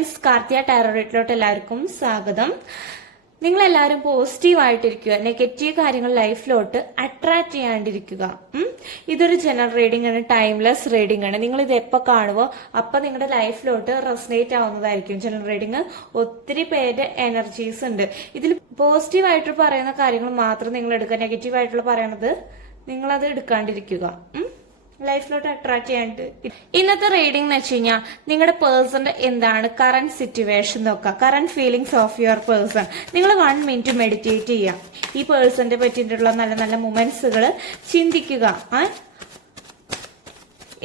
Friends, കാർത്തിയ tarot റീഡിലോട്ട് എല്ലാവർക്കും സ്വാഗതം. നിങ്ങളെല്ലാവരും പോസിറ്റീവായിട്ടിരിക്കുക, നെഗറ്റീവ് കാര്യങ്ങൾ ലൈഫിലോട്ട് അട്രാക്ട് ചെയ്യാണ്ടിരിക്കുക. ഇതൊരു ജനറൽ റീഡിംഗ് ആണ്, ടൈംലെസ് റീഡിംഗ് ആണ്. നിങ്ങൾ ഇത് എപ്പോൾ കാണുമോ അപ്പം നിങ്ങളുടെ ലൈഫിലോട്ട് റെസനേറ്റ് ആവുന്നതായിരിക്കും. ജനറൽ റീഡിംഗ് ഒത്തിരി പേരുടെ എനർജീസ് ഉണ്ട്. ഇതിൽ പോസിറ്റീവായിട്ട് പറയുന്ന കാര്യങ്ങൾ മാത്രം നിങ്ങൾ എടുക്കുക, നെഗറ്റീവായിട്ടുള്ള പറയണത് നിങ്ങളത് എടുക്കാണ്ടിരിക്കുക. ലൈഫിലോട്ട് അട്രാക്ട് ചെയ്യാണ്ട്. ഇന്നത്തെ റീഡിംഗ് എന്ന് വെച്ച് കഴിഞ്ഞാൽ നിങ്ങളുടെ പേഴ്സന്റെ എന്താണ് കറന്റ് സിറ്റുവേഷൻ നോക്കുക, current feelings of your person. നിങ്ങൾ 1 മിനിറ്റ് മെഡിറ്റേറ്റ് ചെയ്യാം. ഈ പേഴ്സന്റെ പറ്റിയിട്ടുള്ള നല്ല നല്ല മൊമെന്റ്സുകൾ ചിന്തിക്കുക.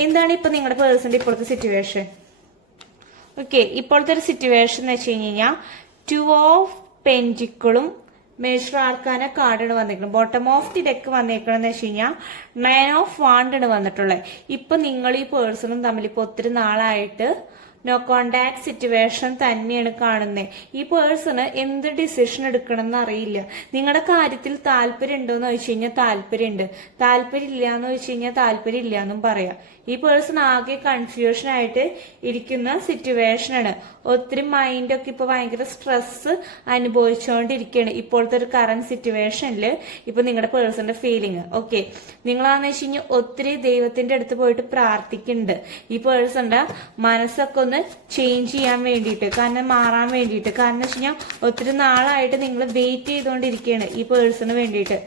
എന്താണ് ഇപ്പൊ നിങ്ങളുടെ പേഴ്സന്റെ ഇപ്പോഴത്തെ സിറ്റുവേഷൻ? ഓക്കെ, ഇപ്പോഴത്തെ ഒരു സിറ്റുവേഷൻ എന്ന് വെച്ച് കഴിഞ്ഞാൽ 2 ഓഫ് പെന്റിക്കിളും മേജർ ആർക്കാന കാർഡാണ് വന്നിരിക്കുന്നത്. ബോട്ടം ഓഫ് ദി ഡെക്ക് വന്നിരിക്കണമെന്ന് വെച്ച് കഴിഞ്ഞാൽ 9 ഓഫ് വാണ്ടാണ് വന്നിട്ടുള്ളത്. ഇപ്പൊ നിങ്ങൾ ഈ പേഴ്സണും തമ്മിൽ ഇപ്പൊ ഒത്തിരി നാളായിട്ട് നോ കോണ്ടാക്ട് സിറ്റുവേഷൻ തന്നെയാണ് കാണുന്നത്. ഈ പേഴ്സണ് എന്ത് ഡിസിഷൻ എടുക്കണം എന്ന് അറിയില്ല. നിങ്ങളുടെ കാര്യത്തിൽ താല്പര്യം ഉണ്ടോന്ന് ചോദിച്ചു കഴിഞ്ഞാൽ താല്പര്യമുണ്ട്, താല്പര്യം ഇല്ല എന്ന് ചോദിച്ചു കഴിഞ്ഞാൽ താല്പര്യം ഇല്ല എന്നും പറയാം. ഈ പേഴ്സൺ ആകെ കൺഫ്യൂഷൻ ആയിട്ട് ഇരിക്കുന്ന സിറ്റുവേഷനാണ്. ഒത്തിരി മൈൻഡൊക്കെ ഇപ്പൊ ഭയങ്കര സ്ട്രെസ് അനുഭവിച്ചുകൊണ്ടിരിക്കുകയാണ് ഇപ്പോഴത്തെ ഒരു കറന്റ് സിറ്റുവേഷനിൽ. ഇപ്പൊ നിങ്ങളുടെ പേഴ്സന്റെ ഫീലിംഗ് ഓക്കെ, നിങ്ങളാന്ന് വെച്ച് കഴിഞ്ഞാൽ ഒത്തിരി ദൈവത്തിന്റെ അടുത്ത് പോയിട്ട് പ്രാർത്ഥിക്കുന്നുണ്ട്. ഈ പേഴ്സന്റെ മനസ്സൊക്കെ ഒന്ന് ചേഞ്ച് ചെയ്യാൻ വേണ്ടിയിട്ട്, കാരണം മാറാൻ വേണ്ടിയിട്ട്. കാരണം വെച്ച് കഴിഞ്ഞാൽ ഒത്തിരി നാളായിട്ട് നിങ്ങൾ വെയിറ്റ് ചെയ്തുകൊണ്ടിരിക്കുകയാണ് ഈ പേഴ്സണ് വേണ്ടിയിട്ട്.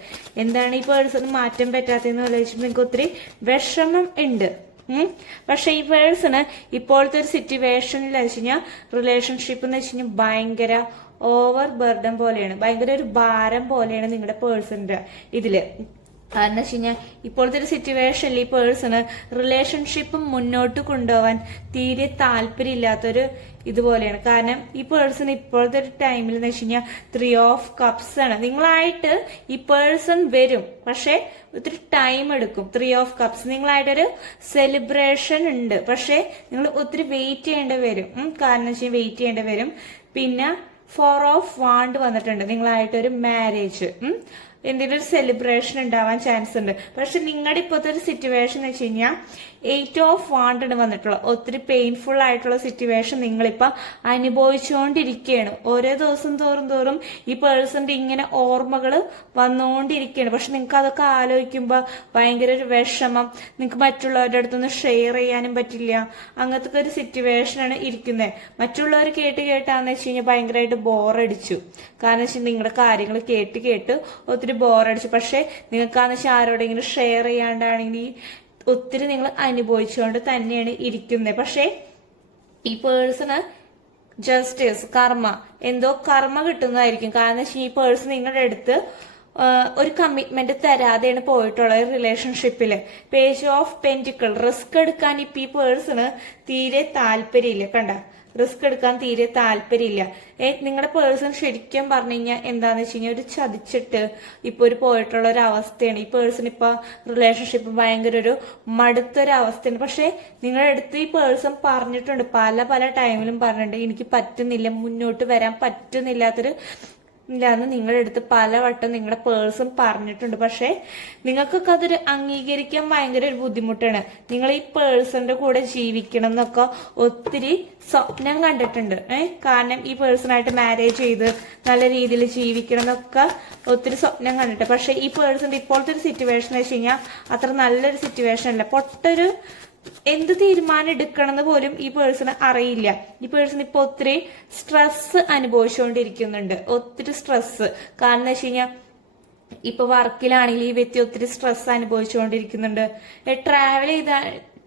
എന്താണ് ഈ പേഴ്സണ് മാറ്റം പറ്റാത്തതെന്ന് ആലോചിച്ചപ്പോൾ നിങ്ങൾക്ക് ഒത്തിരി വിഷമം ഉണ്ട്. പക്ഷെ ഈ പേഴ്സണ് ഇപ്പോഴത്തെ ഒരു സിറ്റുവേഷനിൽ വെച്ച് കഴിഞ്ഞാൽ റിലേഷൻഷിപ്പ് എന്ന് വെച്ച് കഴിഞ്ഞാൽ ഭയങ്കര ഓവർ ബർഡൻ പോലെയാണ്, ഭയങ്കര ഒരു ഭാരം പോലെയാണ് നിങ്ങളുടെ പേഴ്സന്റെ ഇതില്. കാരണം വെച്ച് കഴിഞ്ഞാൽ ഇപ്പോഴത്തെ ഒരു സിറ്റുവേഷനിൽ ഈ പേഴ്സണ് റിലേഷൻഷിപ്പ് മുന്നോട്ട് കൊണ്ടുപോകാൻ തീരെ താല്പര്യമില്ലാത്തൊരു ഇതുപോലെയാണ്. കാരണം ഈ പേഴ്സൺ ഇപ്പോഴത്തെ ഒരു ടൈമിൽ എന്ന് വെച്ച് കഴിഞ്ഞാൽ 3 ഓഫ് കപ്സ് ആണ്. നിങ്ങളായിട്ട് ഈ പേഴ്സൺ വരും, പക്ഷെ ഒത്തിരി ടൈം എടുക്കും. 3 ഓഫ് കപ്സ് നിങ്ങളായിട്ടൊരു സെലിബ്രേഷൻ ഉണ്ട്, പക്ഷെ നിങ്ങൾ ഒത്തിരി വെയിറ്റ് ചെയ്യേണ്ടി വരും. കാരണം വെച്ചാൽ വെയിറ്റ് ചെയ്യേണ്ടി വരും. പിന്നെ 4 ഓഫ് വാണ്ട് വന്നിട്ടുണ്ട്. നിങ്ങളായിട്ടൊരു മാരേജ്, എന്തെങ്കിലും ഒരു സെലിബ്രേഷൻ ഉണ്ടാവാൻ ചാൻസ് ഉണ്ട്. പക്ഷെ നിങ്ങളുടെ ഇപ്പോഴത്തെ ഒരു സിറ്റുവേഷൻ എന്ന് വെച്ച് കഴിഞ്ഞാൽ 8 ഓഫ് വാണ്ടാണ് വന്നിട്ടുള്ളത്. ഒത്തിരി പെയിൻഫുൾ ആയിട്ടുള്ള സിറ്റുവേഷൻ നിങ്ങളിപ്പോൾ അനുഭവിച്ചുകൊണ്ടിരിക്കുകയാണ്. ഓരോ ദിവസം തോറും ഈ പേഴ്സന്റെ ഇങ്ങനെ ഓർമ്മകൾ വന്നുകൊണ്ടിരിക്കുകയാണ്. പക്ഷെ നിങ്ങൾക്ക് അതൊക്കെ ആലോചിക്കുമ്പോൾ ഭയങ്കര ഒരു വിഷമം, നിങ്ങൾക്ക് മറ്റുള്ളവരുടെ അടുത്തൊന്നും ഷെയർ ചെയ്യാനും പറ്റില്ല. അങ്ങനത്തെ ഒരു സിറ്റുവേഷനാണ് ഇരിക്കുന്നത്. മറ്റുള്ളവർ കേട്ടാന്ന് വെച്ച് കഴിഞ്ഞാൽ ഭയങ്കരമായിട്ട് ബോറടിച്ചു. കാരണം വെച്ചാൽ നിങ്ങളുടെ കാര്യങ്ങൾ കേട്ട് ഒത്തിരി ബോറടിച്ചു. പക്ഷെ നിങ്ങൾക്കാന്ന് വെച്ചാൽ ആരോടെങ്കിലും ഷെയർ ചെയ്യാണ്ടാണെങ്കിൽ ഒത്തിരി നിങ്ങൾ അനുഭവിച്ചുകൊണ്ട് തന്നെയാണ് ഇരിക്കുന്നത്. പക്ഷെ ഈ പേഴ്സണ് ജസ്റ്റിസ്, കർമ്മ, എന്തോ കർമ്മ കിട്ടുന്നതായിരിക്കും. കാരണം വെച്ചാൽ ഈ പേഴ്സൺ നിങ്ങളുടെ അടുത്ത് ഒരു കമ്മിറ്റ്മെന്റ് തരാതെയാണ് പോയിട്ടുള്ളത് റിലേഷൻഷിപ്പില്. പേജ് ഓഫ് പെന്റിക്കിൾ, റിസ്ക് എടുക്കാൻ ഇപ്പൊ ഈ പേഴ്സണ് തീരെ താല്പര്യമില്ല. കണ്ട, റിസ്ക് എടുക്കാൻ തീരെ താല്പര്യമില്ല. നിങ്ങളുടെ പേഴ്സൺ ശരിക്കും പറഞ്ഞു കഴിഞ്ഞാൽ എന്താന്ന് വെച്ച് കഴിഞ്ഞാൽ ഒരു ചതിച്ചിട്ട് ഇപ്പൊ ഒരു പോയിട്ടുള്ള ഒരു അവസ്ഥയാണ്. ഈ പേഴ്സൺ ഇപ്പൊ റിലേഷൻഷിപ്പ് ഭയങ്കര ഒരു മടുത്തൊരു അവസ്ഥയാണ്. പക്ഷെ നിങ്ങളുടെ അടുത്ത് ഈ പേഴ്സൺ പറഞ്ഞിട്ടുണ്ട്, പല ടൈമിലും പറഞ്ഞിട്ടുണ്ട്, എനിക്ക് പറ്റുന്നില്ല, മുന്നോട്ട് വരാൻ പറ്റുന്നില്ലാത്തൊരു ഇല്ലാന്ന് നിങ്ങളുടെ അടുത്ത് പലവട്ടം നിങ്ങളുടെ പേഴ്സൺ പറഞ്ഞിട്ടുണ്ട്. പക്ഷെ നിങ്ങൾക്കൊക്കെ അതൊരു അംഗീകരിക്കാൻ ഭയങ്കര ഒരു ബുദ്ധിമുട്ടാണ്. നിങ്ങൾ ഈ പേഴ്സന്റെ കൂടെ ജീവിക്കണം എന്നൊക്കെ ഒത്തിരി സ്വപ്നം കണ്ടിട്ടുണ്ട്. കാരണം ഈ പേഴ്സണായിട്ട് മാരേജ് ചെയ്ത് നല്ല രീതിയിൽ ജീവിക്കണം എന്നൊക്കെ ഒത്തിരി സ്വപ്നം കണ്ടിട്ട്. പക്ഷെ ഈ പേഴ്സന്റെ ഇപ്പോഴത്തെ ഒരു സിറ്റുവേഷൻ വെച്ച് കഴിഞ്ഞാൽ അത്ര നല്ലൊരു സിറ്റുവേഷൻ അല്ല. പൊട്ടൊരു എന്ത് തീരുമാനം എടുക്കണം എന്ന് പോലും ഈ പേഴ്സണ് അറിയില്ല. ഈ പേഴ്സൺ ഇപ്പൊ ഒത്തിരി സ്ട്രെസ് അനുഭവിച്ചുകൊണ്ടിരിക്കുന്നുണ്ട്, ഒത്തിരി സ്ട്രെസ്. കാരണം എന്ന് വെച്ച് കഴിഞ്ഞാൽ ഇപ്പൊ വർക്കിലാണെങ്കിൽ ഈ വ്യക്തി ഒത്തിരി സ്ട്രെസ് അനുഭവിച്ചുകൊണ്ടിരിക്കുന്നുണ്ട്.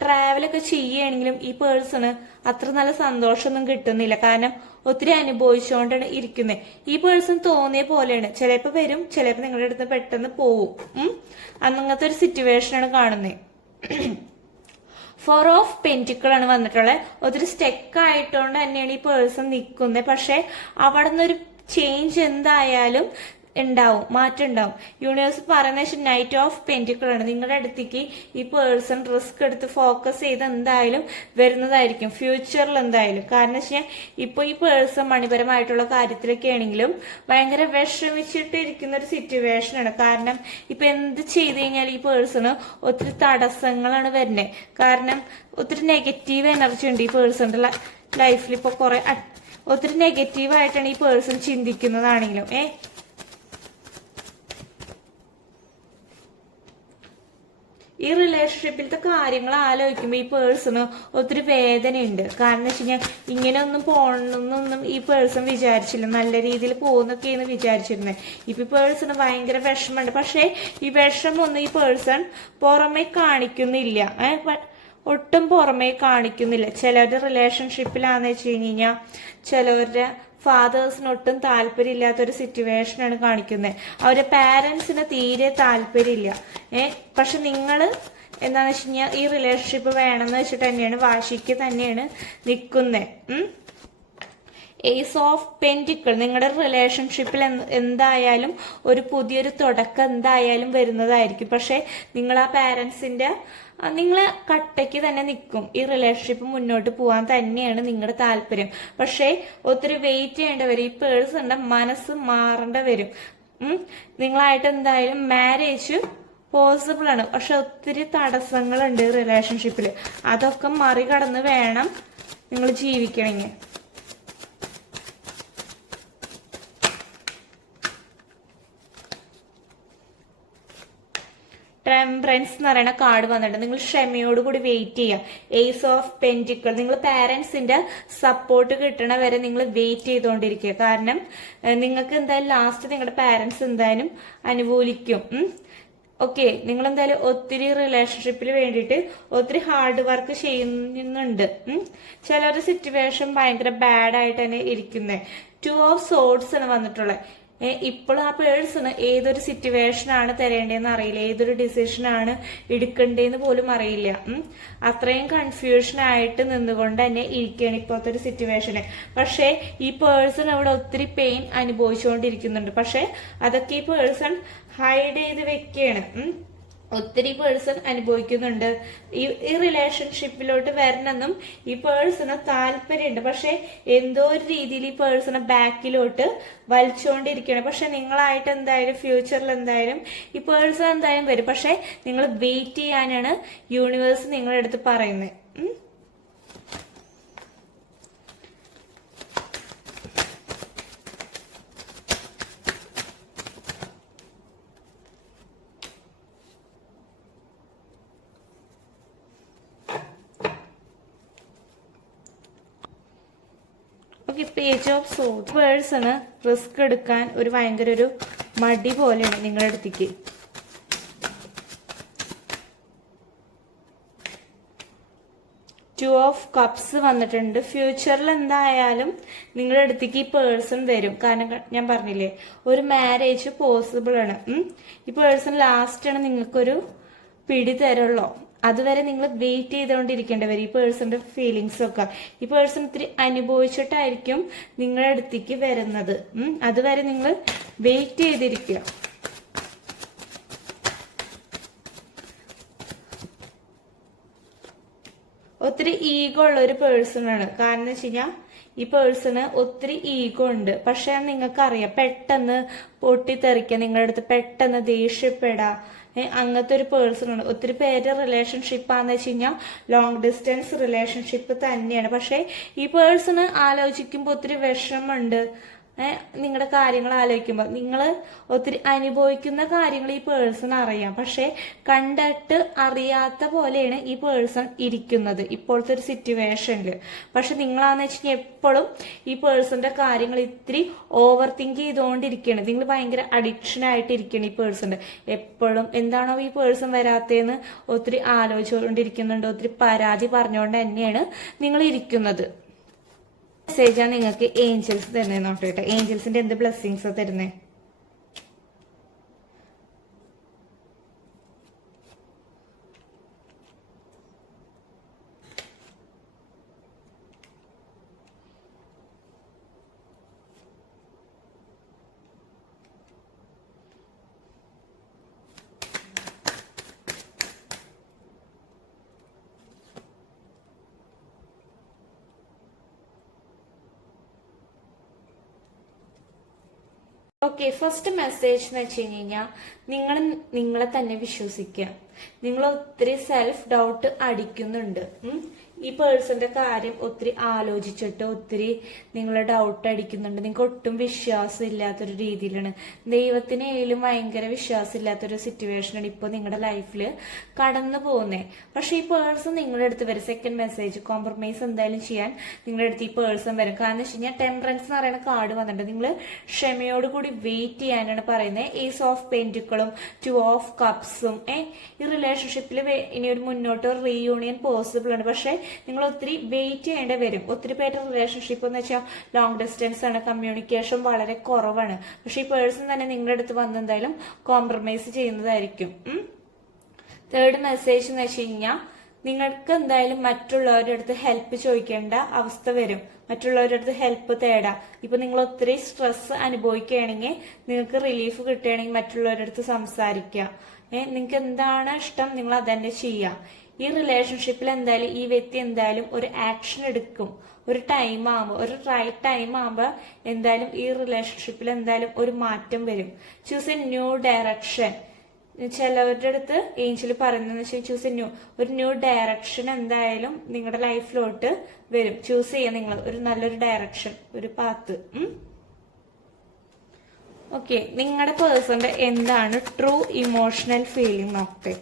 ട്രാവലൊക്കെ ചെയ്യുകയാണെങ്കിലും ഈ പേഴ്സണ് അത്ര നല്ല സന്തോഷമൊന്നും കിട്ടുന്നില്ല. കാരണം ഒത്തിരി അനുഭവിച്ചുകൊണ്ടാണ് ഇരിക്കുന്നത്. ഈ പേഴ്സൺ തോന്നിയ പോലെയാണ്, ചിലപ്പോ വരും, ചിലപ്പോ നിങ്ങളുടെ അടുത്ത് പെട്ടെന്ന് പോവും. അങ്ങനത്തെ ഒരു സിറ്റുവേഷനാണ് കാണുന്നത്. 4 ഓഫ് പെന്റിക്കിൾ ആണ് വന്നിട്ടുള്ളത്. ഒത്തിരി സ്റ്റെക്ക് ആയിട്ടോണ്ട് തന്നെയാണ് ഈ പേഴ്സൺ നിൽക്കുന്നത്. പക്ഷെ അവിടെ നിന്നൊരു ചേഞ്ച് എന്തായാലും ഉണ്ടാവും, മാറ്റം ഉണ്ടാവും. യൂണിവേഴ്സ് പറയുന്ന വെച്ചാൽ നൈറ്റ് ഓഫ് പെന്റിക്കിൾ ആണ്. നിങ്ങളുടെ അടുത്തേക്ക് ഈ പേഴ്സൺ റിസ്ക് എടുത്ത് ഫോക്കസ് ചെയ്ത് എന്തായാലും വരുന്നതായിരിക്കും ഫ്യൂച്ചറിൽ എന്തായാലും. കാരണം വെച്ചാൽ ഇപ്പൊ ഈ പേഴ്സൺ മണിപരമായിട്ടുള്ള കാര്യത്തിലൊക്കെ ആണെങ്കിലും ഭയങ്കര വിഷമിച്ചിട്ട് ഇരിക്കുന്ന ഒരു സിറ്റുവേഷൻ ആണ്. കാരണം ഇപ്പൊ എന്ത് ചെയ്ത് കഴിഞ്ഞാൽ ഈ പേഴ്സണ് ഒത്തിരി തടസ്സങ്ങളാണ് വരുന്നത്. കാരണം ഒത്തിരി നെഗറ്റീവ് എനർജി ഉണ്ട് ഈ പേഴ്സണിന്റെ ലൈഫിൽ ഇപ്പൊ ഒത്തിരി നെഗറ്റീവായിട്ടാണ് ഈ പേഴ്സൺ ചിന്തിക്കുന്നതാണെങ്കിലും ഈ റിലേഷൻഷിപ്പിലത്തെ കാര്യങ്ങൾ ആലോചിക്കുമ്പോൾ ഈ പേഴ്സണ് ഒത്തിരി വേദനയുണ്ട്. കാരണം എന്ന് വെച്ച് കഴിഞ്ഞാൽ ഇങ്ങനെ ഒന്നും പോകണമെന്നൊന്നും ഈ പേഴ്സൺ വിചാരിച്ചില്ല, നല്ല രീതിയിൽ പോകുന്നൊക്കെയെന്ന് വിചാരിച്ചിരുന്നത്. ഇപ്പൊ ഈ പേഴ്സണ് ഭയങ്കര വിഷമമുണ്ട്. പക്ഷെ ഈ വിഷമൊന്നും ഈ പേഴ്സൺ പുറമെ കാണിക്കുന്നില്ല, ഒട്ടും പുറമേ കാണിക്കുന്നില്ല. ചിലരുടെ റിലേഷൻഷിപ്പിലാന്ന് വെച്ച് കഴിഞ്ഞാൽ ചിലവരുടെ ഫാദേഴ്സിനൊട്ടും താല്പര്യമില്ലാത്തൊരു സിറ്റുവേഷനാണ് കാണിക്കുന്നത്. അവരുടെ പാരൻസിന് തീരെ താല്പര്യമില്ല. പക്ഷെ നിങ്ങൾ എന്താന്ന് വെച്ച് കഴിഞ്ഞാൽ ഈ റിലേഷൻഷിപ്പ് വേണമെന്ന് വെച്ചിട്ട് തന്നെയാണ്, വാശിക്ക് തന്നെയാണ് നിൽക്കുന്നത്. ഏസ് ഓഫ് പെന്റിക്കിൾ, നിങ്ങളുടെ റിലേഷൻഷിപ്പിൽ എന്തായാലും ഒരു പുതിയൊരു തുടക്കം എന്തായാലും വരുന്നതായിരിക്കും. പക്ഷെ നിങ്ങൾ ആ പാരൻസിന്റെ നിങ്ങളെ കട്ടയ്ക്ക് തന്നെ നിൽക്കും. ഈ റിലേഷൻഷിപ്പ് മുന്നോട്ട് പോകാൻ തന്നെയാണ് നിങ്ങളുടെ താല്പര്യം. പക്ഷേ ഒത്തിരി വെയിറ്റ് ചെയ്യേണ്ടി വരും. ഈ പേഴ്സണിന്റെ മനസ്സ് മാറേണ്ട വരും. നിങ്ങളായിട്ട് എന്തായാലും മാരേജ് പോസിബിൾ ആണ്. പക്ഷെ ഒത്തിരി തടസ്സങ്ങളുണ്ട് റിലേഷൻഷിപ്പിൽ. അതൊക്കെ മറികടന്ന് വേണം നിങ്ങൾ ജീവിക്കണമെങ്കിൽ. ടെമ്പറൻസ് എന്ന് പറയുന്ന കാർഡ് വന്നിട്ടുണ്ട്. നിങ്ങൾ ക്ഷമയോടുകൂടി വെയിറ്റ് ചെയ്യുക. ഏസ് ഓഫ് പെന്റിക്കിൾ, നിങ്ങൾ പാരന്റ്സിന്റെ സപ്പോർട്ട് കിട്ടണ വരെ നിങ്ങൾ വെയിറ്റ് ചെയ്തുകൊണ്ടിരിക്കുക. കാരണം നിങ്ങൾക്ക് എന്തായാലും ലാസ്റ്റ് നിങ്ങളുടെ പാരന്റ്സ് എന്തായാലും അനുകൂലിക്കും. ഓക്കെ, നിങ്ങൾ എന്തായാലും ഒത്തിരി റിലേഷൻഷിപ്പിൽ വേണ്ടിയിട്ട് ഒത്തിരി ഹാർഡ് വർക്ക് ചെയ്യുന്നുണ്ട്. ചിലരുടെ സിറ്റുവേഷൻ ഭയങ്കര ബാഡ് ആയിട്ട് തന്നെ ഇരിക്കുന്നത്. 2 ഓഫ് സോർഡ്സ് ആണ് വന്നിട്ടുള്ളത്. ഇപ്പോൾ ആ പേഴ്സണ് ഏതൊരു സിറ്റുവേഷനാണ് തരേണ്ടതെന്ന് അറിയില്ല, ഏതൊരു ഡിസിഷനാണ് എടുക്കേണ്ടതെന്ന് പോലും അറിയില്ല. അത്രയും കൺഫ്യൂഷൻ ആയിട്ട് നിന്നുകൊണ്ട് തന്നെ ഇരിക്കുകയാണ് ഇപ്പോഴത്തെ ഒരു സിറ്റുവേഷന്. പക്ഷേ ഈ പേഴ്സൺ അവിടെ ഒത്തിരി പെയിൻ അനുഭവിച്ചുകൊണ്ടിരിക്കുന്നുണ്ട്. പക്ഷെ അതൊക്കെ ഈ പേഴ്സൺ ഹൈഡ് ചെയ്ത് വെക്കുകയാണ്. ഒത്തിരി പേഴ്സൺ അനുഭവിക്കുന്നുണ്ട്. ഈ റിലേഷൻഷിപ്പിലോട്ട് വരണമെന്നും ഈ പേഴ്സണ് താല്പര്യമുണ്ട്. പക്ഷെ എന്തോ ഒരു രീതിയിൽ ഈ പേഴ്സണെ ബാക്കിലോട്ട് വലിച്ചുകൊണ്ടിരിക്കുകയാണ്. പക്ഷെ നിങ്ങളായിട്ട് എന്തായാലും ഫ്യൂച്ചറിൽ എന്തായാലും ഈ പേഴ്സൺ എന്തായാലും വരും. പക്ഷെ നിങ്ങൾ വെയിറ്റ് ചെയ്യാനാണ് യൂണിവേഴ്സ് നിങ്ങളുടെ അടുത്ത് പറയുന്നത്. Okay, page of swords. Person risk എടുക്കാൻ ഭയങ്കര ഒരു മടി പോലെയാണ് നിങ്ങളുടെ അടുത്തേക്ക്. ടു ഓഫ് കപ്സ് വന്നിട്ടുണ്ട്. ഫ്യൂച്ചറിൽ എന്തായാലും നിങ്ങളുടെ അടുത്തേക്ക് ഈ പേഴ്സൺ വരും. കാരണം ഞാൻ പറഞ്ഞില്ലേ, ഒരു മാരേജ് പോസിബിൾ ആണ്. ഈ പേഴ്സൺ ലാസ്റ്റ് ആണ് നിങ്ങൾക്കൊരു പിടി തരുള്ളൂ. അതുവരെ നിങ്ങൾ വെയിറ്റ് ചെയ്തുകൊണ്ടിരിക്കേണ്ടി വരും. ഈ പേഴ്സന്റെ ഫീലിങ്സ് ഒക്കെ ഈ പേഴ്സൺ ഇത്തിരി അനുഭവിച്ചിട്ടായിരിക്കും നിങ്ങളുടെ അടുത്തേക്ക് വരുന്നത്. അതുവരെ നിങ്ങൾ വെയിറ്റ് ചെയ്തിരിക്കുക. ഒത്തിരി ഈഗോ ഉള്ള ഒരു പേഴ്സൺ ആണ്. കാരണം എന്ന് വെച്ച് കഴിഞ്ഞാൽ ഈ പേഴ്സണ് ഒത്തിരി ഈഗോ ഉണ്ട്. പക്ഷെ നിങ്ങൾക്ക് അറിയാം, പെട്ടെന്ന് പൊട്ടിത്തെറിക്കുക, നിങ്ങളുടെ അടുത്ത് പെട്ടെന്ന് ദേഷ്യപ്പെടാ, അങ്ങനത്തെ ഒരു പേഴ്സൺ ആണ്. ഒത്തിരി പേര് റിലേഷൻഷിപ്പാന്ന് വെച്ച് കഴിഞ്ഞാൽ ലോങ് ഡിസ്റ്റൻസ് റിലേഷൻഷിപ്പ് തന്നെയാണ്. പക്ഷെ ഈ പേഴ്സണ് ആലോചിക്കുമ്പോൾ ഒത്തിരി വിഷമമുണ്ട്. നിങ്ങളുടെ കാര്യങ്ങൾ ആലോചിക്കുമ്പോൾ നിങ്ങൾ ഒത്തിരി അനുഭവിക്കുന്ന കാര്യങ്ങൾ ഈ പേഴ്സൺ അറിയാം. പക്ഷെ കണ്ടിട്ട് അറിയാത്ത പോലെയാണ് ഈ പേഴ്സൺ ഇരിക്കുന്നത് ഇപ്പോഴത്തെ ഒരു സിറ്റുവേഷനിൽ. പക്ഷെ നിങ്ങളാന്ന് വെച്ച് കഴിഞ്ഞാൽ എപ്പോഴും ഈ പേഴ്സന്റെ കാര്യങ്ങൾ ഇത്തിരി ഓവർ തിങ്ക് ചെയ്തുകൊണ്ടിരിക്കുകയാണ്. നിങ്ങൾ ഭയങ്കര അഡിക്ഷൻ ആയിട്ട് ഇരിക്കുകയാണ് ഈ പേഴ്സന്റെ. എപ്പോഴും എന്താണോ ഈ പേഴ്സൺ വരാത്തതെന്ന് ഒത്തിരി ആലോചിച്ചുകൊണ്ടിരിക്കുന്നുണ്ട്. ഒത്തിരി പരാതി പറഞ്ഞുകൊണ്ട് തന്നെയാണ് നിങ്ങൾ ഇരിക്കുന്നത്. മെസ്സേജാണ് നിങ്ങൾക്ക് ഏഞ്ചൽസ് തരുന്നത്. നോക്കട്ടെ, ഏഞ്ചൽസിന്റെ എന്ത് ബ്ലെസ്സിങ്സ് തരുന്നേ. ഓക്കെ, ഫസ്റ്റ് മെസ്സേജ് എന്ന് വെച്ച് കഴിഞ്ഞാൽ നിങ്ങളെ തന്നെ വിശ്വസിക്കുക. നിങ്ങൾ ഒത്തിരി സെൽഫ് ഡൗട്ട് അടിക്കുന്നുണ്ട്. ഈ പേഴ്സന്റെ കാര്യം ഒത്തിരി ആലോചിച്ചിട്ട് ഒത്തിരി നിങ്ങൾ ഡൗട്ട് അടിക്കുന്നുണ്ട്. നിങ്ങൾക്ക് ഒട്ടും വിശ്വാസം ഇല്ലാത്തൊരു രീതിയിലാണ്, ദൈവത്തിനേലും ഭയങ്കര വിശ്വാസം ഇല്ലാത്തൊരു സിറ്റുവേഷനാണ് ഇപ്പോൾ നിങ്ങളുടെ ലൈഫിൽ കടന്നു പോകുന്നത്. പക്ഷെ ഈ പേഴ്സൺ നിങ്ങളുടെ അടുത്ത് വരും. സെക്കൻഡ് മെസ്സേജ്, കോംപ്രമൈസ് എന്തായാലും ചെയ്യാൻ നിങ്ങളുടെ അടുത്ത് ഈ പേഴ്സൺ വരും. കാരണം വെച്ച് കഴിഞ്ഞാൽ ടെമ്പറൻസ് എന്ന് പറയുന്ന കാർഡ് വന്നിട്ടുണ്ട്. നിങ്ങൾ ക്ഷമയോടുകൂടി വെയിറ്റ് ചെയ്യാനാണ് പറയുന്നത്. ഏസ് ഓഫ് പെന്റിക്കിളും 2 ഓഫ് കപ്സും. ഈ റിലേഷൻഷിപ്പിൽ ഇനി ഒരു മുന്നോട്ട് റീയൂണിയൻ പോസിബിൾ ആണ്. പക്ഷെ നിങ്ങൾ ഒത്തിരി വെയിറ്റ് ചെയ്യേണ്ടി വരും. ഒത്തിരി പേരുടെ റിലേഷൻഷിപ്പ് എന്ന് വെച്ചാൽ ലോങ് ഡിസ്റ്റൻസ് ആണ്, കമ്മ്യൂണിക്കേഷൻ വളരെ കുറവാണ്. പക്ഷെ ഈ പേഴ്സൺ തന്നെ നിങ്ങളുടെ അടുത്ത് വന്ന് എന്തായാലും കോംപ്രമൈസ് ചെയ്യുന്നതായിരിക്കും. തേർഡ് മെസ്സേജ് എന്ന് വെച്ച് കഴിഞ്ഞാൽ നിങ്ങൾക്ക് എന്തായാലും മറ്റുള്ളവരുടെ അടുത്ത് ഹെൽപ്പ് ചോദിക്കേണ്ട അവസ്ഥ വരും. മറ്റുള്ളവരുടെ അടുത്ത് ഹെൽപ്പ് തേടാം. ഇപ്പൊ നിങ്ങൾ ഒത്തിരി സ്ട്രെസ് അനുഭവിക്കുകയാണെങ്കിൽ, നിങ്ങൾക്ക് റിലീഫ് കിട്ടുകയാണെങ്കിൽ മറ്റുള്ളവരുടെ അടുത്ത് സംസാരിക്കുക. നിങ്ങൾക്ക് എന്താണ് ഇഷ്ടം നിങ്ങൾ അതന്നെ ചെയ്യാം. ഈ റിലേഷൻഷിപ്പിൽ എന്തായാലും ഈ വ്യക്തി എന്തായാലും ഒരു ആക്ഷൻ എടുക്കും. ഒരു ടൈം ആകുമ്പോൾ, ഒരു റൈറ്റ് ടൈം ആകുമ്പോൾ എന്തായാലും ഈ റിലേഷൻഷിപ്പിൽ എന്തായാലും ഒരു മാറ്റം വരും. Choose a new direction. ചിലവരുടെ അടുത്ത് ഏഞ്ചൽ പറയുന്നതെന്ന് വെച്ചാൽ ചൂസ് എ ഒരു ന്യൂ ഡയറക്ഷൻ എന്തായാലും നിങ്ങളുടെ ലൈഫിലോട്ട് വരും. ചൂസ് ചെയ്യാം നിങ്ങൾ ഒരു നല്ലൊരു ഡയറക്ഷൻ, ഒരു പാത്ത്. ഓക്കെ, നിങ്ങളുടെ പേഴ്സന്റെ എന്താണ് ട്രൂ ഇമോഷണൽ ഫീലിംഗ് നോക്കട്ടെ.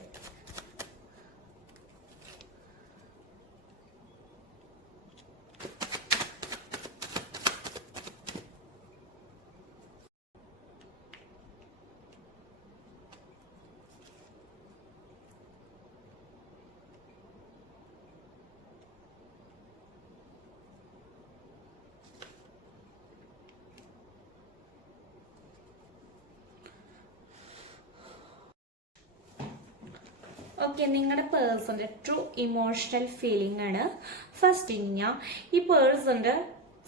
ഓക്കെ, നിങ്ങളുടെ പേഴ്സന്റെ ട്രൂ ഇമോഷണൽ ഫീലിംഗ് ആണ് ഫസ്റ്റ്. ഈ പേഴ്സന്റെ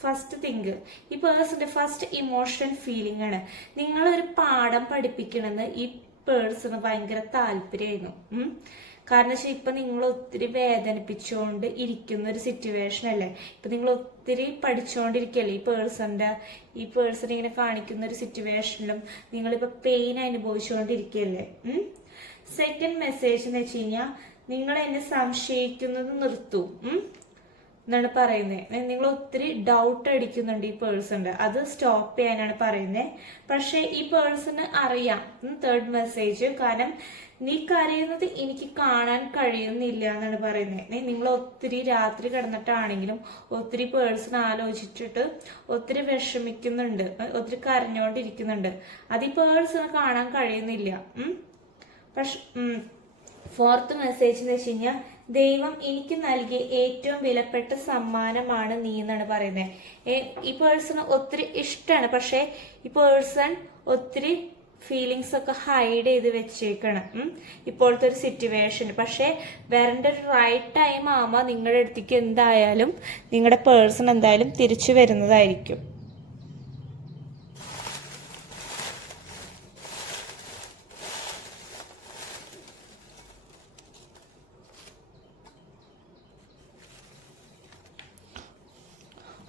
ഫസ്റ്റ് തിങ്ക്, ഈ പേഴ്സന്റെ ഫസ്റ്റ് ഇമോഷണൽ ഫീലിംഗ് ആണ്. നിങ്ങളൊരു പാഠം പഠിപ്പിക്കണമെന്ന് ഈ പേഴ്സണ് ഭയങ്കര താല്പര്യമായിരുന്നു. കാരണം വെച്ചാൽ ഇപ്പൊ നിങ്ങൾ ഒത്തിരി വേദനിപ്പിച്ചുകൊണ്ട് ഇരിക്കുന്ന ഒരു സിറ്റുവേഷൻ അല്ലേ. ഇപ്പൊ നിങ്ങൾ ഒത്തിരി പഠിച്ചുകൊണ്ടിരിക്കല്ലേ. ഈ പേഴ്സൺ ഇങ്ങനെ കാണിക്കുന്ന ഒരു സിറ്റുവേഷനിലും നിങ്ങളിപ്പോ പെയിൻ അനുഭവിച്ചുകൊണ്ടിരിക്കല്ലേ. സെക്കൻഡ് മെസ്സേജ് എന്ന് വെച്ച് കഴിഞ്ഞാൽ നിങ്ങൾ എന്നെ സംശയിക്കുന്നത് നിർത്തൂ എന്നാണ് പറയുന്നത്. നിങ്ങൾ ഒത്തിരി ഡൗട്ട് അടിക്കുന്നുണ്ട് ഈ പേഴ്സന്റെ, അത് സ്റ്റോപ്പ് ചെയ്യാനാണ് പറയുന്നത്. പക്ഷെ ഈ പേഴ്സണ് അറിയാം. തേർഡ് മെസ്സേജ്, കാരണം നീ കരയുന്നത് എനിക്ക് കാണാൻ കഴിയുന്നില്ല എന്നാണ് പറയുന്നത്. നിങ്ങൾ ഒത്തിരി രാത്രി കിടന്നിട്ടാണെങ്കിലും ഒത്തിരി പേഴ്സൺ ആലോചിച്ചിട്ട് ഒത്തിരി വിഷമിക്കുന്നുണ്ട്, ഒത്തിരി കരഞ്ഞോണ്ടിരിക്കുന്നുണ്ട്. അത് ഈ പേഴ്സണ് കാണാൻ കഴിയുന്നില്ല. പക്ഷെ ഫോർത്ത് മെസ്സേജ് എന്ന് വെച്ച് കഴിഞ്ഞാൽ ദൈവം എനിക്ക് നൽകിയ ഏറ്റവും വിലപ്പെട്ട സമ്മാനമാണ് നീ എന്നാണ് പറയുന്നത്. ഈ പേഴ്സണ് ഒത്തിരി ഇഷ്ടമാണ്. പക്ഷെ ഈ പേഴ്സൺ ഒത്തിരി ഫീലിങ്സ് ഒക്കെ ഹൈഡ് ചെയ്ത് വെച്ചേക്കണം ഇപ്പോഴത്തെ ഒരു സിറ്റുവേഷൻ. പക്ഷെ വരേണ്ട ഒരു റൈറ്റ് ടൈം ആകുമ്പോൾ നിങ്ങളുടെ അടുത്തേക്ക് എന്തായാലും നിങ്ങളുടെ പേഴ്സൺ എന്തായാലും തിരിച്ചു വരുന്നതായിരിക്കും.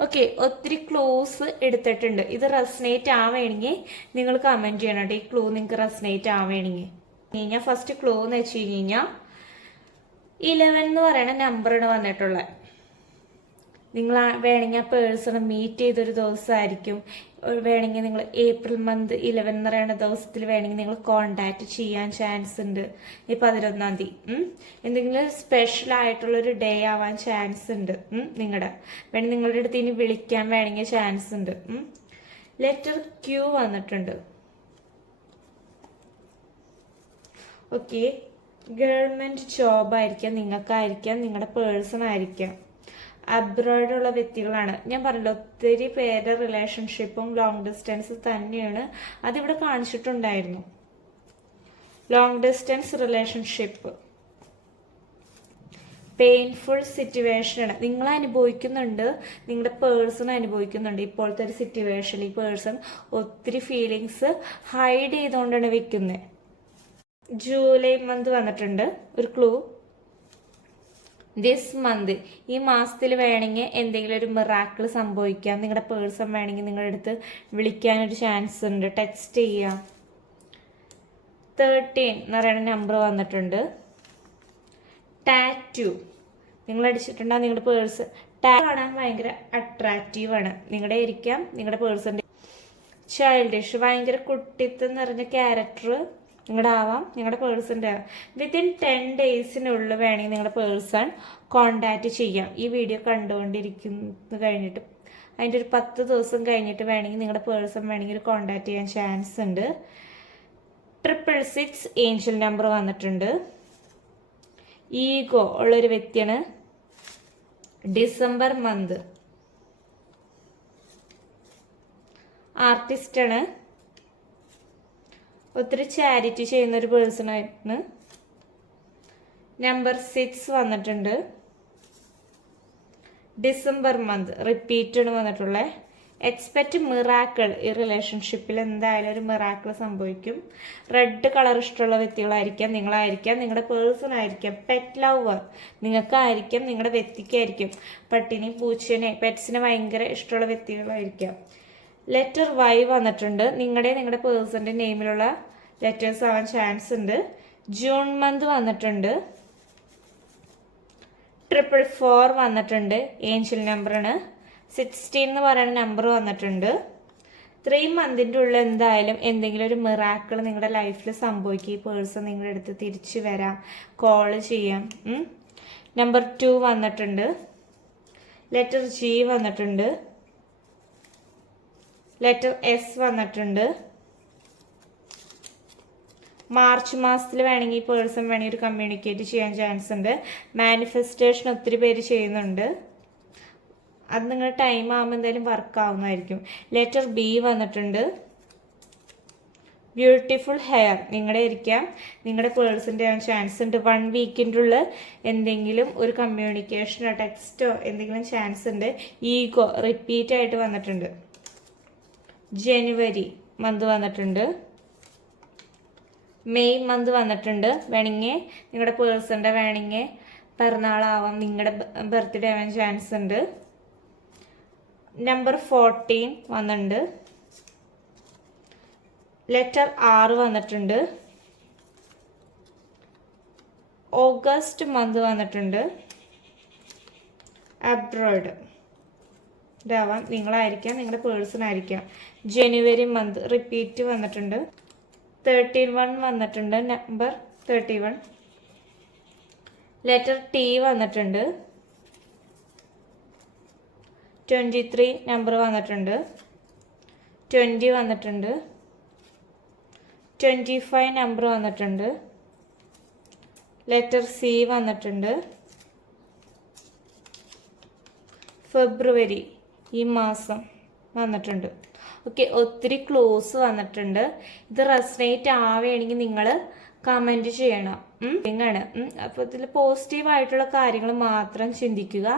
ഓക്കെ, ഒത്തിരി ക്ലൂസ് എടുത്തിട്ടുണ്ട്. ഇത് റെസനേറ്റ് ആവുകയാണെങ്കിൽ നിങ്ങൾ കമന്റ് ചെയ്യണം കേട്ടോ. ഈ ക്ലൂ നിങ്ങൾക്ക് റെസനേറ്റ് ആവുകയാണെങ്കിൽ. ഫസ്റ്റ് ക്ലൂ എന്ന് വെച്ച് കഴിഞ്ഞാൽ 11 എന്ന് പറയുന്ന നമ്പറാണ് വന്നിട്ടുള്ളത്. നിങ്ങൾ വേണമെങ്കിൽ ആ പേഴ്സണെ മീറ്റ് ചെയ്തൊരു ദിവസമായിരിക്കും. വേണമെങ്കിൽ നിങ്ങൾ ഏപ്രിൽ മന്ത് 11 എന്ന് പറയുന്ന ദിവസത്തിൽ വേണമെങ്കിൽ നിങ്ങൾ കോണ്ടാക്ട് ചെയ്യാൻ ചാൻസ് ഉണ്ട്. ഈ 11-ാം തീയതി എന്തെങ്കിലും സ്പെഷ്യൽ ആയിട്ടുള്ളൊരു ഡേ ആവാൻ ചാൻസ് ഉണ്ട്. വേണമെങ്കിൽ നിങ്ങളുടെ അടുത്ത് ഇനി വിളിക്കാൻ വേണമെങ്കിൽ ചാൻസ് ഉണ്ട്. ലെറ്റർ ക്യൂ വന്നിട്ടുണ്ട്. ഓക്കെ, ഗവൺമെന്റ് ജോബ് ആയിരിക്കാം, നിങ്ങൾക്കായിരിക്കാം, നിങ്ങളുടെ പേഴ്സൺ ആയിരിക്കാം. അബ്രോയിഡുള്ള വ്യക്തികളാണ്. ഞാൻ പറഞ്ഞല്ലോ ഒത്തിരി പേരുടെ റിലേഷൻഷിപ്പും ലോങ് ഡിസ്റ്റൻസ് തന്നെയാണ്. അതിവിടെ കാണിച്ചിട്ടുണ്ടായിരുന്നു. ലോങ് ഡിസ്റ്റൻസ് റിലേഷൻഷിപ്പ് പെയിൻഫുൾ സിറ്റുവേഷനാണ്. നിങ്ങൾ അനുഭവിക്കുന്നുണ്ട്, നിങ്ങളുടെ പേഴ്സൺ അനുഭവിക്കുന്നുണ്ട്. ഇപ്പോഴത്തെ ഒരു സിറ്റുവേഷനിൽ ഈ പേഴ്സൺ ഒത്തിരി ഫീലിങ്സ് ഹൈഡ് ചെയ്തുകൊണ്ടാണ് വെക്കുന്നത്. ജൂലൈ മന്ത് വന്നിട്ടുണ്ട് ഒരു ക്ലൂ. ദിസ് മന്ത്, ഈ മാസത്തിൽ വേണമെങ്കിൽ എന്തെങ്കിലും ഒരു മിറാക്കിൾ സംഭവിക്കാം. നിങ്ങളുടെ പേഴ്സൺ വേണമെങ്കിൽ നിങ്ങളുടെ അടുത്ത് വിളിക്കാനൊരു ചാൻസ് ഉണ്ട്, ടെക്സ്റ്റ് ചെയ്യാം. 13 എന്ന് പറയുന്ന നമ്പർ വന്നിട്ടുണ്ട്. ടാറ്റു, നിങ്ങൾ അടിച്ചിട്ടുണ്ടാകും നിങ്ങളുടെ പേഴ്സ് ടാഗ് കാണാൻ ഭയങ്കര അട്രാക്റ്റീവാണ്. നിങ്ങളുടെ ആയിരിക്കാം നിങ്ങളുടെ പേഴ്സൻ്റെ ചൈൽഡിഷ് ഭയങ്കര കുട്ടിത്തം നിറഞ്ഞ ക്യാരക്ടർ നിങ്ങളുടെ ആവാം, നിങ്ങളുടെ പേഴ്സൻ്റെ ആവാം. വിത്തിൻ 10 ഡേയ്സിനുള്ളിൽ വേണമെങ്കിൽ നിങ്ങളുടെ പേഴ്സൺ കോണ്ടാക്റ്റ് ചെയ്യാം. ഈ വീഡിയോ കണ്ടുകൊണ്ടിരിക്കുന്നത് കഴിഞ്ഞിട്ട് അതിൻ്റെ ഒരു 10 ദിവസം കഴിഞ്ഞിട്ട് വേണമെങ്കിൽ നിങ്ങളുടെ പേഴ്സൺ വേണമെങ്കിൽ കോണ്ടാക്ട് ചെയ്യാൻ ചാൻസ് ഉണ്ട്. 666 ഏഞ്ചൽ നമ്പർ വന്നിട്ടുണ്ട്. ഈഗോ ഉള്ളൊരു വ്യക്തിയാണ്. ഡിസംബർ മന്ത് ആർട്ടിസ്റ്റാണ്. ഒത്തിരി ചാരിറ്റി ചെയ്യുന്ന ഒരു പേഴ്സണായിരുന്നു. നമ്പർ 6 വന്നിട്ടുണ്ട്. ഡിസംബർ മന്ത് റിപ്പീറ്റഡ് വന്നിട്ടുള്ളത്. Expect miracle. ഈ റിലേഷൻഷിപ്പിൽ എന്തായാലും ഒരു മിറാക്കിൾ സംഭവിക്കും. റെഡ് കളർ ഇഷ്ടമുള്ള വ്യക്തികളായിരിക്കാം, നിങ്ങളായിരിക്കാം, നിങ്ങളുടെ പേഴ്സൺ ആയിരിക്കാം. പെറ്റ് ലവർ നിങ്ങൾക്കായിരിക്കാം, നിങ്ങളുടെ വ്യക്തിക്കായിരിക്കും. പട്ടിനെ പൂച്ചേനെ പെറ്റ്സിനെ ഭയങ്കര ഇഷ്ടമുള്ള വ്യക്തികളായിരിക്കാം. ലെറ്റർ വൈ വന്നിട്ടുണ്ട്. നിങ്ങളുടെ പേഴ്സൻ്റെ നെയിമിലുള്ള ലെറ്റേഴ്സ് ആവാൻ ചാൻസ് ഉണ്ട്. ജൂൺ മന്ത് വന്നിട്ടുണ്ട്. 444 വന്നിട്ടുണ്ട്. ഏഞ്ചൽ നമ്പറാണ്. 16 എന്ന് പറയുന്ന നമ്പർ വന്നിട്ടുണ്ട്. 3 മന്തിൻ്റെ ഉള്ളിൽ എന്തായാലും എന്തെങ്കിലും ഒരു മിറാക്കിൾ നിങ്ങളുടെ ലൈഫിൽ സംഭവിക്കും. ഈ പേഴ്സൺ നിങ്ങളുടെ അടുത്ത് തിരിച്ചു വരാം, കോൾ ചെയ്യാം. നമ്പർ 2 വന്നിട്ടുണ്ട്. ലെറ്റർ ജി വന്നിട്ടുണ്ട്. ലെറ്റർ എസ് വന്നിട്ടുണ്ട്. മാർച്ച് മാസത്തിൽ വേണമെങ്കിൽ ഈ പേഴ്സൺ വേണമെങ്കിൽ ഒരു കമ്മ്യൂണിക്കേറ്റ് ചെയ്യാൻ ചാൻസ് ഉണ്ട്. മാനിഫെസ്റ്റേഷൻ ഒത്തിരി പേര് ചെയ്യുന്നുണ്ട്. അത് നിങ്ങളുടെ ടൈം ആകുമ്പോൾ എന്തായാലും വർക്ക് ആവുന്നതായിരിക്കും. ലെറ്റർ ബി വന്നിട്ടുണ്ട്. ബ്യൂട്ടിഫുൾ ഹെയർ നിങ്ങളുടെ ആയിരിക്കാം, നിങ്ങളുടെ പേഴ്സൻ്റെ ആവാൻ ചാൻസ് ഉണ്ട്. 1 വീക്കിൻ്റെ ഉള്ളിൽ എന്തെങ്കിലും ഒരു കമ്മ്യൂണിക്കേഷനോ ടെക്സ്റ്റോ എന്തെങ്കിലും ചാൻസ് ഉണ്ട്. ഈഗോ റിപ്പീറ്റ് ആയിട്ട് വന്നിട്ടുണ്ട്. ജനുവരി മന്ത് വന്നിട്ടുണ്ട്. മെയ് മന്ത് വന്നിട്ടുണ്ട്. വേണമെങ്കിൽ നിങ്ങളുടെ പേഴ്സൻ്റെ വേണമെങ്കിൽ പിറന്നാളാവാം, നിങ്ങളുടെ ബർത്ത്ഡേ ആവാൻ ചാൻസ് ഉണ്ട്. നമ്പർ 14 വന്നിട്ടുണ്ട്. ലെറ്റർ 6 വന്നിട്ടുണ്ട്. ഓഗസ്റ്റ് മന്ത് വന്നിട്ടുണ്ട്. അബ്രോഡ് ഇതാവാം, നിങ്ങളായിരിക്കാം, നിങ്ങളുടെ പേഴ്സൺ ആയിരിക്കാം. ജനുവരി മന്ത് റിപ്പീറ്റ് വന്നിട്ടുണ്ട്. 31 വന്നിട്ടുണ്ട്. നമ്പർ 31. ലെറ്റർ ടി വന്നിട്ടുണ്ട്. 23 നമ്പർ വന്നിട്ടുണ്ട്. 20 വന്നിട്ടുണ്ട്. 25 നമ്പർ വന്നിട്ടുണ്ട്. ലെറ്റർ സി വന്നിട്ടുണ്ട്. ഫെബ്രുവരി ഈ മാസം വന്നിട്ടുണ്ട്. ഓക്കെ, ഒത്തിരി ക്ലോസ് വന്നിട്ടുണ്ട്. ഇത് റെസനേറ്റ് ആവുകയാണെങ്കിൽ നിങ്ങൾ കമൻറ്റ് ചെയ്യണം. അപ്പോൾ ഇതിൽ പോസിറ്റീവായിട്ടുള്ള കാര്യങ്ങൾ മാത്രം ചിന്തിക്കുക.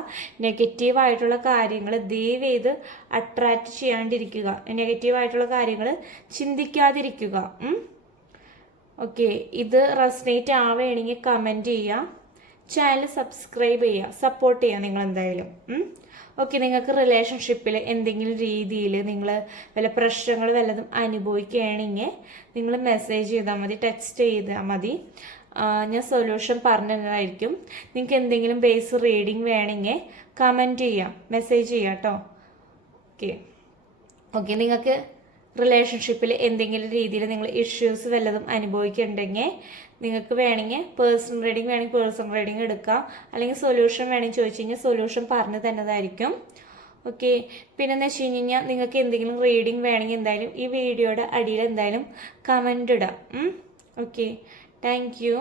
നെഗറ്റീവായിട്ടുള്ള കാര്യങ്ങൾ ദയവ് ചെയ്ത് അട്രാക്റ്റ് ചെയ്യാണ്ടിരിക്കുക. നെഗറ്റീവായിട്ടുള്ള കാര്യങ്ങൾ ചിന്തിക്കാതിരിക്കുക. ഓക്കെ, ഇത് റെസനേറ്റ് ആവുകയാണെങ്കിൽ കമൻറ്റ് ചെയ്യുക. ചാനൽ സബ്സ്ക്രൈബ് ചെയ്യുക, സപ്പോർട്ട് ചെയ്യുക നിങ്ങൾ എന്തായാലും. ഓക്കെ, നിങ്ങൾക്ക് റിലേഷൻഷിപ്പിൽ എന്തെങ്കിലും രീതിയിൽ നിങ്ങൾ വല്ല പ്രശ്നങ്ങൾ വല്ലതും അനുഭവിക്കുകയാണെങ്കിൽ നിങ്ങൾ മെസ്സേജ് ചെയ്താൽ മതി, ടെക്സ്റ്റ് ചെയ്താൽ മതി. ഞാൻ സൊല്യൂഷൻ പറഞ്ഞതായിരിക്കും. നിങ്ങൾക്ക് എന്തെങ്കിലും ബേസ് റീഡിങ് വേണമെങ്കിൽ കമൻറ്റ് ചെയ്യാം, മെസ്സേജ് ചെയ്യാം കേട്ടോ. ഓക്കെ, നിങ്ങൾക്ക് റിലേഷൻഷിപ്പിൽ എന്തെങ്കിലും രീതിയിൽ നിങ്ങൾ ഇഷ്യൂസ് വല്ലതും അനുഭവിക്കുന്നുണ്ടെങ്കിൽ നിങ്ങൾക്ക് വേണമെങ്കിൽ പേഴ്സണൽ റീഡിങ് വേണമെങ്കിൽ പേഴ്സണൽ റീഡിങ് എടുക്കാം. അല്ലെങ്കിൽ സൊല്യൂഷൻ വേണമെങ്കിൽ ചോദിച്ചു കഴിഞ്ഞാൽ സൊല്യൂഷൻ പറഞ്ഞു തന്നതായിരിക്കും. ഓക്കെ, പിന്നെന്ന് വെച്ച് കഴിഞ്ഞാൽ നിങ്ങൾക്ക് എന്തെങ്കിലും റീഡിങ് വേണമെങ്കിൽ എന്തായാലും ഈ വീഡിയോയുടെ അടിയിൽ എന്തായാലും കമൻ്റ് ഇടാം. Okay, thank you.